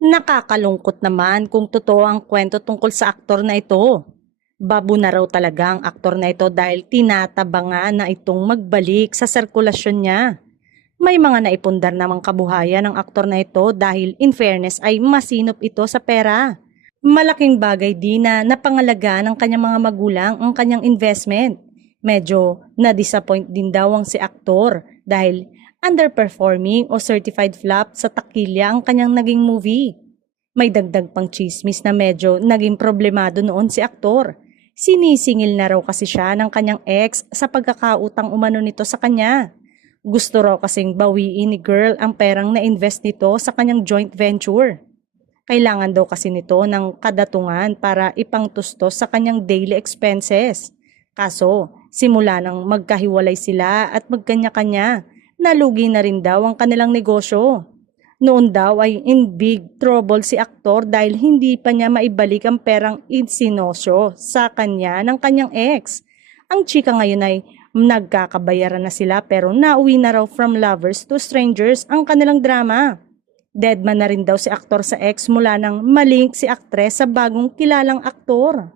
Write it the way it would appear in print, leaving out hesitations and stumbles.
Nakakalungkot naman kung totoo ang kwento tungkol sa aktor na ito. Babu na raw talaga ang aktor na ito dahil tinatabangan na itong magbalik sa sirkulasyon niya. May mga naipundar namang kabuhayan ng aktor na ito dahil in fairness ay masinop ito sa pera. Malaking bagay din na napangalaga ng kanyang mga magulang ang kanyang investment. Medyo na-disappoint din daw ang si aktor dahil underperforming o certified flop sa takilya ang kanyang naging movie. May dagdag pang chismis na medyo naging problemado noon si aktor. Sinisingil na raw kasi siya ng kanyang ex sa pagkakautang umano nito sa kanya. Gusto raw kasing bawiin ni girl ang perang na-invest nito sa kanyang joint venture. Kailangan daw kasi nito ng kadatungan para ipangtustos sa kanyang daily expenses. Kaso, simula nang magkahiwalay sila at magkanya-kanya, nalugi na rin daw ang kanilang negosyo. Noon daw ay in big trouble si aktor dahil hindi pa niya maibalik ang perang insinosyo sa kanya ng kanyang ex. Ang chika ngayon ay nagkakabayaran na sila pero nauwi na raw from lovers to strangers ang kanilang drama. Deadman na rin daw si aktor sa ex mula nang malink si aktres sa bagong kilalang aktor.